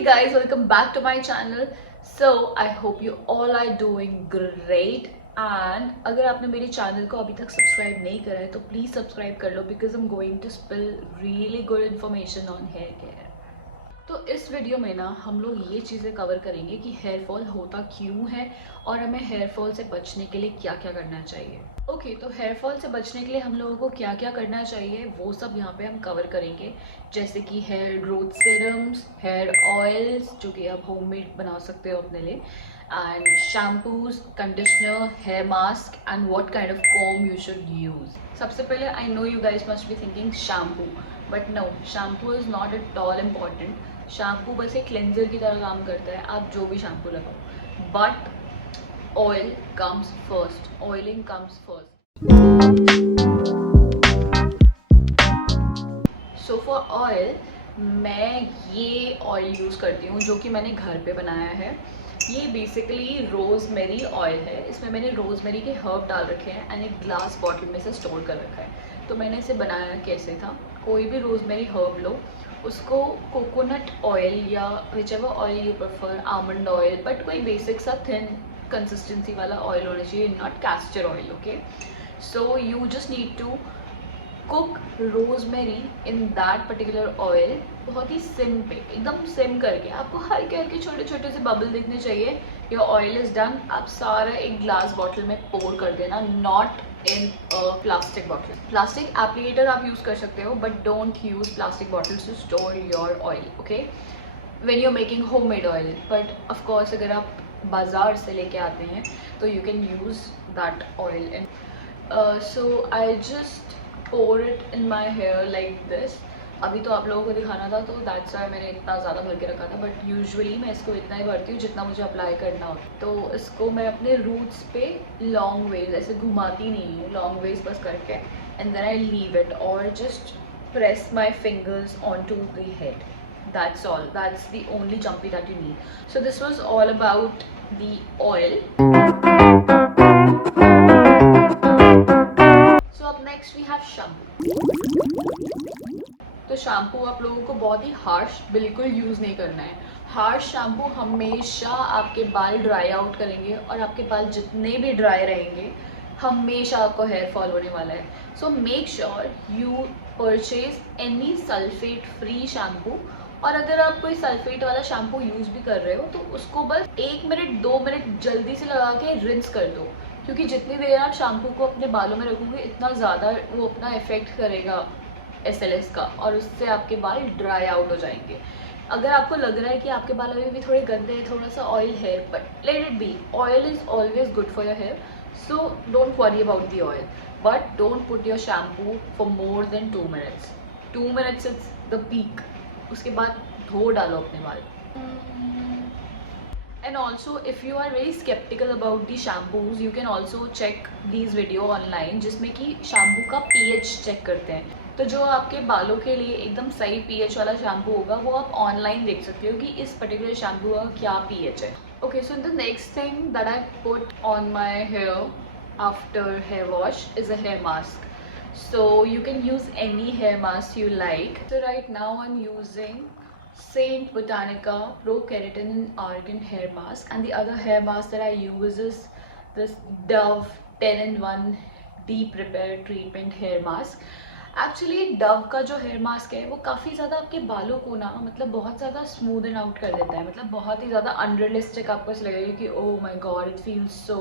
Hey guys, welcome back to my channel. So I hope you all are doing great. And अगर आपने मेरे channel को अभी तक सब्सक्राइब नहीं करा है तो प्लीज़ सब्सक्राइब कर लो because I am going to spill really good information on hair care. तो इस वीडियो में ना हम लोग ये चीज़ें कवर करेंगे कि हेयर फॉल होता क्यों है और हमें हेयर फॉल से बचने के लिए क्या क्या करना चाहिए. ओके, तो हेयर फॉल से बचने के लिए हम लोगों को क्या क्या करना चाहिए वो सब यहाँ पे हम कवर करेंगे. जैसे कि hair growth serums, hair oils जो कि आप होममेड बना सकते हो अपने लिए, and shampoos, conditioner, hair mask and what kind of comb you should use. सबसे पहले I know you guys must be thinking shampoo, but no, shampoo is not at all important. Shampoo बस एक cleanser की तरह काम करता है, आप जो भी शैम्पू लगाओ, but oil comes first, oiling comes first. So for oil, मैं ये ऑयल यूज़ करती हूँ जो कि मैंने घर पे बनाया है. ये बेसिकली रोज़मेरी ऑयल है. इसमें मैंने रोज़मेरी के हर्ब डाल रखे हैं एंड एक ग्लास बॉटल में से स्टोर कर रखा है. तो मैंने इसे बनाया कैसे था, कोई भी रोज़मेरी हर्ब लो, उसको कोकोनट ऑयल या whichever oil you prefer, almond oil, but कोई बेसिक सा थिन कंसिस्टेंसी वाला ऑयल होना चाहिए, not castor oil. Okay, so you just need to cook rosemary in that particular oil. बहुत ही SIM पे, एकदम सिम करके, आपको हल्के हल्के छोटे छोटे से बबल दिखने चाहिए. Your oil is done. आप सारा एक ग्लास बॉटल में पोर कर देना, not in plastic bottle. Plastic applicator आप यूज़ कर सकते हो but don't use plastic bottles to store your oil. Okay, when you are making homemade oil. But of course अगर आप बाज़ार से लेके आते हैं तो you can use that oil. And so I just pour it in my hair like this. अभी तो आप लोगों को दिखाना था तो दैट्स व्हाई मैंने इतना ज़्यादा भर के रखा था, बट यूजुअली मैं इसको इतना ही भरती हूँ जितना मुझे अप्लाई करना हो. तो इसको मैं अपने रूट्स पे लॉन्ग वेज ऐसे घुमाती नहीं हूँ, लॉन्ग वेज बस करके, and then I leave it और just press my fingers on to the head. That's all. That's the only jumpy that you need. So this was all about the oil. So up next we have shampoo. तो shampoo आप लोगों को बहुत ही harsh बिल्कुल use नहीं करना है. Harsh shampoo हमेशा आपके बाल ड्राई आउट करेंगे और आपके बाल जितने भी ड्राई रहेंगे हमेशा आपको हेयर फॉल होने वाला है. So make sure you purchase any sulphate free shampoo. और अगर आप कोई सल्फेट वाला शैम्पू यूज़ भी कर रहे हो तो उसको बस 1 मिनट 2 मिनट जल्दी से लगा के रिंस कर दो, क्योंकि जितनी देर आप शैम्पू को अपने बालों में रखोगे इतना ज़्यादा वो अपना इफेक्ट करेगा SLS का, और उससे आपके बाल ड्राई आउट हो जाएंगे. अगर आपको लग रहा है कि आपके बाल अभी भी थोड़े गंदे हैं, थोड़ा सा ऑयल है, but let it be. Oil is always good for your hair, so don't worry about the oil, but don't put your shampoo for more than 2 minutes. 2 minutes is the peak. उसके बाद धो डालो अपने बाल. And also if you are very skeptical about the shampoos, you can also check these video online जिसमें कि shampoo का pH check करते हैं. तो जो आपके बालों के लिए एकदम सही pH वाला शैम्पू होगा वो आप ऑनलाइन देख सकते हो कि इस पर्टिकुलर शैम्पू का क्या pH है. Okay, so the next thing that I put on my hair after hair wash is a hair mask. So you can use any hair mask you like. So right now I'm using Saint Botanica Pro Keratin and Argan hair mask, and the other hair mask that I use is this Dove 10-in-1 Deep Repair Treatment hair mask. Actually Dove का जो hair mask है वो काफ़ी ज़्यादा आपके बालों को ना, मतलब बहुत ज़्यादा स्मूदन आउट कर देता है. मतलब बहुत ही ज़्यादा अनरियलिस्टिक आपको ऐसा लगेगा कि oh my God it feels so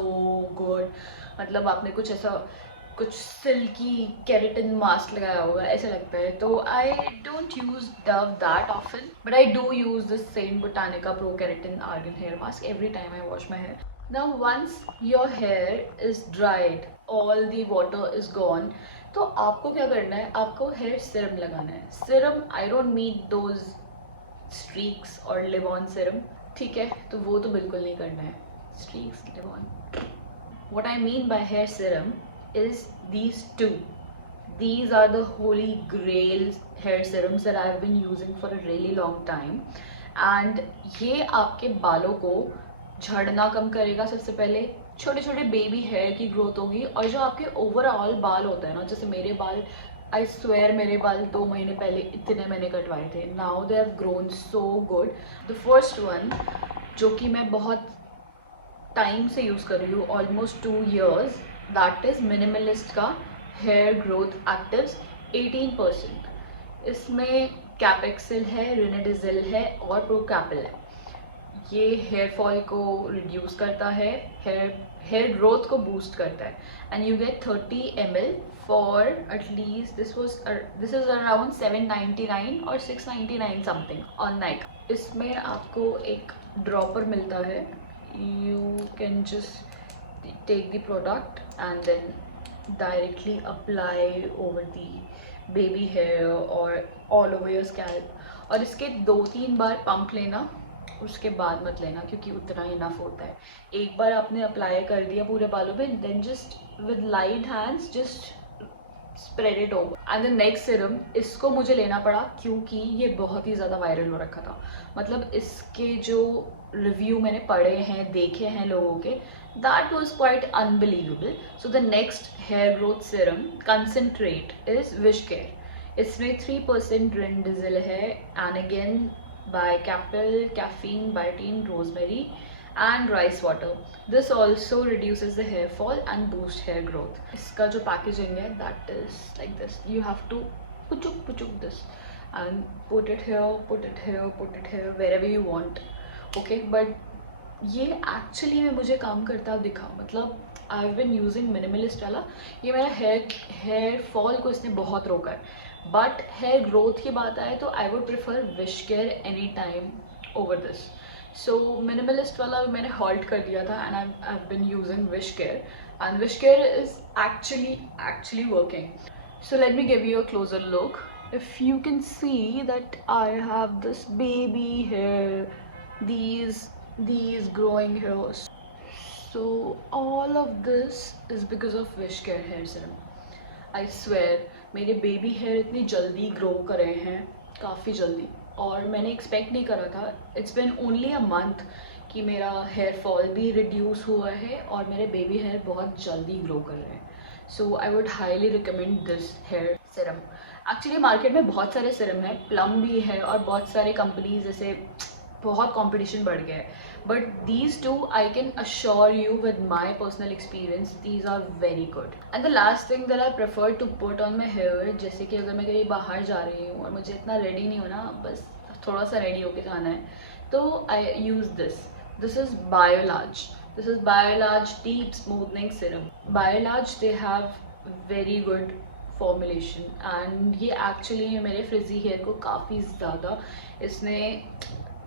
good. मतलब आपने कुछ ऐसा कुछ सिल्की केराटिन मास्क लगाया होगा ऐसा लगता है. तो I don't use Dove that often, but I do use this St Botanica pro keratin argan hair mask every time I wash my hair. Now once your hair is dried, all the water is gone, तो आपको क्या करना है, आपको hair serum लगाना है. Serum, I don't mean those streaks और leave on serum, ठीक है, तो वो तो बिल्कुल नहीं करना है. Streaks, leave on. What I mean by hair serum is these two. These are the holy grail hair serums that I have been using for a really long time, and ये आपके बालों को झड़ना कम करेगा. सबसे पहले छोटे छोटे बेबी हेयर की ग्रोथ होगी, और जो आपके ओवरऑल बाल होता है ना, जैसे मेरे बाल आई स्वेयर मेरे बाल 2 महीने पहले इतने मैंने कटवाए थे. Now they have grown so good. The first one जो कि मैं बहुत टाइम से यूज़ कर रही हूँ, almost 2 years, that is minimalist का हेयर ग्रोथ एक्टिव्स 18%. इसमें कैपेक्सिल है, रिनेडिजिल है और प्रोकैपिल है. ये हेयर फॉल को रिड्यूस करता है, हेयर ग्रोथ को बूस्ट करता है. And you get 30 ml for at least this is around 799 और 699 समथिंग ऑन नाइक. इसमें आपको एक ड्रॉपर मिलता है. You can just take the product and then directly apply over the baby hair or all over your scalp. और इसके 2-3 बार pump लेना, उसके बाद मत लेना क्योंकि उतना इनफ होता है. एक बार आपने अप्लाई कर दिया पूरे बालों पे, then just with light hands just spread it over. And the next serum, इसको मुझे लेना पड़ा क्योंकि ये बहुत ही ज़्यादा वायरल हो रखा था. मतलब इसके जो रिव्यू मैंने पढ़े हैं, देखे हैं लोगों के, that was quite unbelievable. So the next hair growth serum concentrate is wish care. इसमें 3% रिनेडिजिल है and again by Capel, caffeine, biotin, rosemary and rice water. This also reduces the hair fall and boosts hair growth. इसका जो packaging है that is like this. You have to puchuk this and put it here, put it here, put it here, wherever you want. Okay, but ये actually में मुझे काम करता दिखा. मतलब I have been using minimalist वाला, ये मेरा हेयर फॉल को इसने बहुत रोका है. बट हेयर ग्रोथ की बात आए तो I would prefer wish care any time over this. So minimalist वाला मैंने हॉल्ट कर दिया था and I have been using wish care and wish care is actually working. So let me give you a closer look. If you can see that I have this baby hair, these growing hairs. So all of this is because of Wish Care hair serum. I swear मेरे baby hair इतनी जल्दी grow कर रहे हैं, काफ़ी जल्दी, और मैंने एक्सपेक्ट नहीं करा था. It's been only a month कि मेरा हेयर फॉल भी रिड्यूस हुआ है और मेरे बेबी हेयर बहुत जल्दी ग्रो कर रहे हैं. So I would highly recommend this hair serum. Actually market में बहुत सारे सिरम हैं, प्लम भी है और बहुत सारे कंपनीज जैसे बहुत कंपटीशन बढ़ गया है. But these two I can assure you with my personal experience, these are very good. And the last thing that I prefer to put on my hair, जैसे कि अगर मैं कहीं बाहर जा रही हूँ और मुझे इतना रेडी नहीं होना, बस थोड़ा सा रेडी होके जाना है, तो I use this. This is Biolage. This is Biolage Deep Smoothing Serum. Biolage, they have very good formulation and ये actually मेरे frizzy hair को काफ़ी ज़्यादा इसने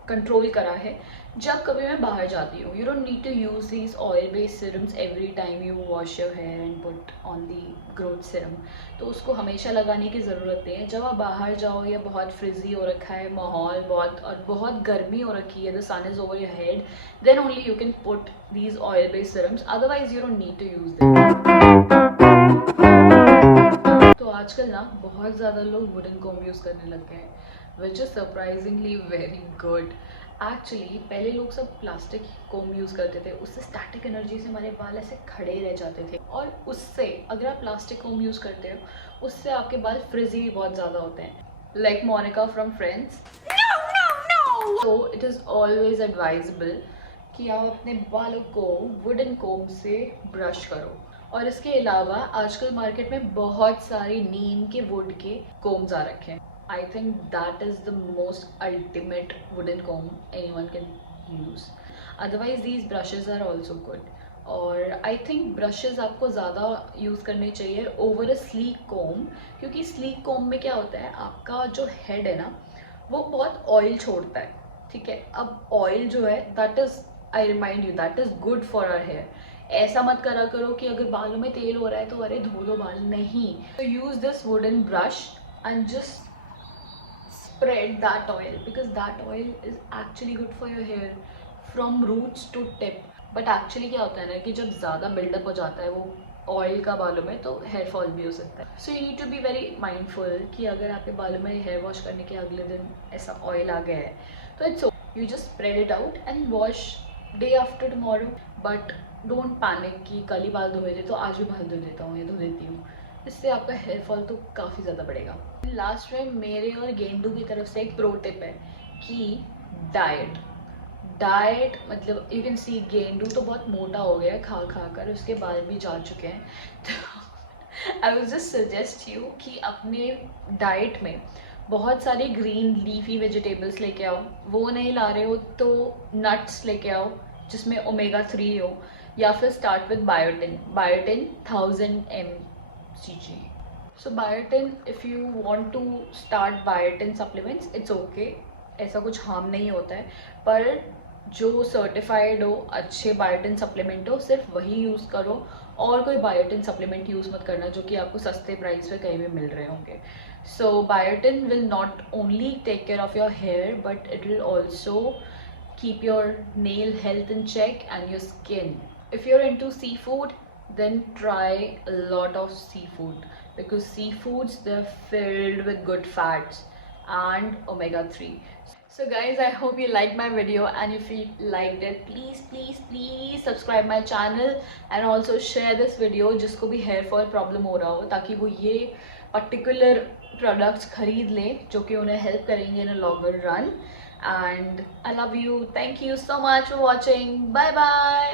कंट्रोल करा है. जब कभी मैं बाहर जाती हूँ, you don't need to use these oil based serums every time you wash your hair and put on the growth serum. तो उसको हमेशा लगाने की ज़रूरत नहीं है. जब आप बाहर जाओ या बहुत फ्रिजी हो रखा है माहौल, बहुत गर्मी हो रखी है, the sun is over your head, then only you can put these oil based serums. Otherwise you don't need to use them. तो आजकल ना बहुत ज़्यादा लोग वुडन कॉम्ब यूज़ करने लग गए हैं, which is surprisingly very good. Actually पहले लोग सब प्लास्टिक कॉम्ब यूज़ करते थे, उससे स्टैटिक एनर्जी से हमारे बाल ऐसे खड़े रह जाते थे. और उससे अगर आप प्लास्टिक कॉम्ब यूज़ करते हो, उससे आपके बाल फ्रिजी भी बहुत ज़्यादा होते हैं. Like Monica from Friends. So it is always advisable कि आप अपने बालों को वुडन कॉम्ब से ब्रश करो. और इसके अलावा आजकल मार्केट में बहुत सारे नीम के वुड के कोम्स आ रखे हैं. I think that is the most ultimate wooden comb anyone can use. Otherwise these brushes are also good. और I think brushes आपको ज़्यादा यूज़ करने चाहिए over a sleek comb, क्योंकि sleek comb में क्या होता है, आपका जो head है ना, वो बहुत oil छोड़ता है. ठीक है, अब oil जो है that is, I remind you, that is good for our hair. ऐसा मत करा करो कि अगर बालों में तेल हो रहा है तो अरे धो दो बाल, नहीं. So use this wooden brush and just spread that oil, because that oil is actually good for your hair from roots to tip. But actually क्या होता है ना कि जब ज़्यादा बिल्डअप हो जाता है वो ऑयल का बालों में, तो हेयर फॉल भी हो सकता है. So you need to be very mindful कि अगर आपके बालों में हेयर वॉश करने के अगले दिन ऐसा ऑयल आ गया है तो it's you just spread it out and wash day after tomorrow. But don't panic कि कल ही बाल धोए थे तो आज भी बाल धो देता हूँ या धो देती हूँ. इससे आपका हेयर फॉल तो काफ़ी ज़्यादा बढ़ेगा। लास्ट में मेरे और गेंडू की तरफ से एक प्रो टिप है कि डाइट डाइट मतलब यू कैन सी गेंडू तो बहुत मोटा हो गया है खा खा कर, उसके बाल भी जा चुके हैं। तो I will just suggest you कि अपने डाइट में बहुत सारे ग्रीन लीफी वेजिटेबल्स लेके आओ। वो नहीं ला रहे हो तो नट्स लेके आओ जिसमें ओमेगा 3 हो, या फिर start with biotin. Biotin 1000 mcg। So biotin, if you want to start biotin supplements it's okay, ऐसा कुछ हार्म नहीं होता है। पर जो सर्टिफाइड हो, अच्छे बायोटिन सप्लीमेंट हो, सिर्फ वही यूज़ करो। और कोई बायोटिन सप्लीमेंट यूज़ मत करना जो कि आपको सस्ते प्राइस पे कहीं भी मिल रहे होंगे। So biotin will not only take care of your hair but it will also keep your nail health in check and your skin. If you're into seafood, then try a lot of seafood because seafoods, they're filled with good fats and omega 3. So guys, I hope you liked my video, and if you liked it, please subscribe my channel and also share this video जिसको भी hair fall problem हो रहा हो, ताकि वो ये particular products खरीद ले जो कि उन्हें help करेंगे in a longer run. And I love you. Thank you so much for watching. Bye bye.